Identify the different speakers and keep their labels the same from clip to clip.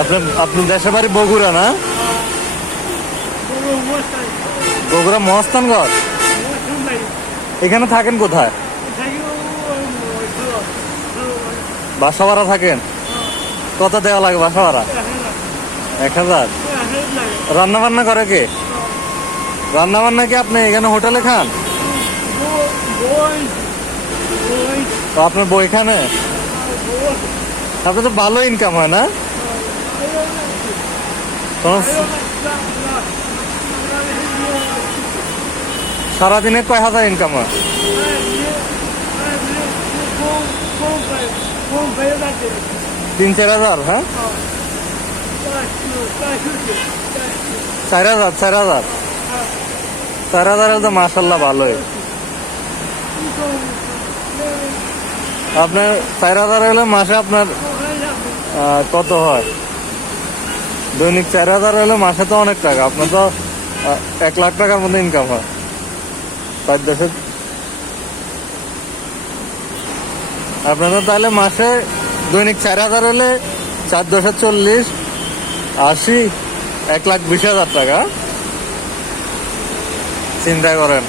Speaker 1: আপনার আপনার দেশের বাড়ি বগুড়া না? বগুড়া মহস্তানগড় এখানে থাকেন কোথায়? বাসা ভাড়া থাকেন? কত দেওয়া লাগে বাসা ভাড়া এক হাজার? রান্না বান্না করে কে? রান্না বান্না কি আপনি এখানে হোটেলে খান? আপনার বই এখানে আপনার তো ভালো ইনকাম হয় না? সারাদিনে কয় হাজার ইনকাম তিন, চার হাজার হ্যাঁ? চার হাজার চার হাজার। চার হাজার তো মাসাল্লাহ ভালোই। আপনার চার হাজার হলে মাসে আপনার কত হয়? দৈনিক চার হাজার হলে মাসে তো অনেক টাকা। আপনার তো এক লাখ টাকার মতো ইনকাম হয়। চার দশক। আপনার তাহলে মাসে দৈনিক চার হাজার হলে চার দশে চল্লিশ, আশি, এক লাখ বিশ হাজার টাকা। চিন্তা করেন।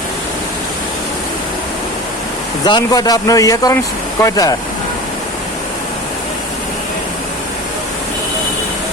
Speaker 1: যান কয়টা? আপনার ইয়ে করেন, কয়টা?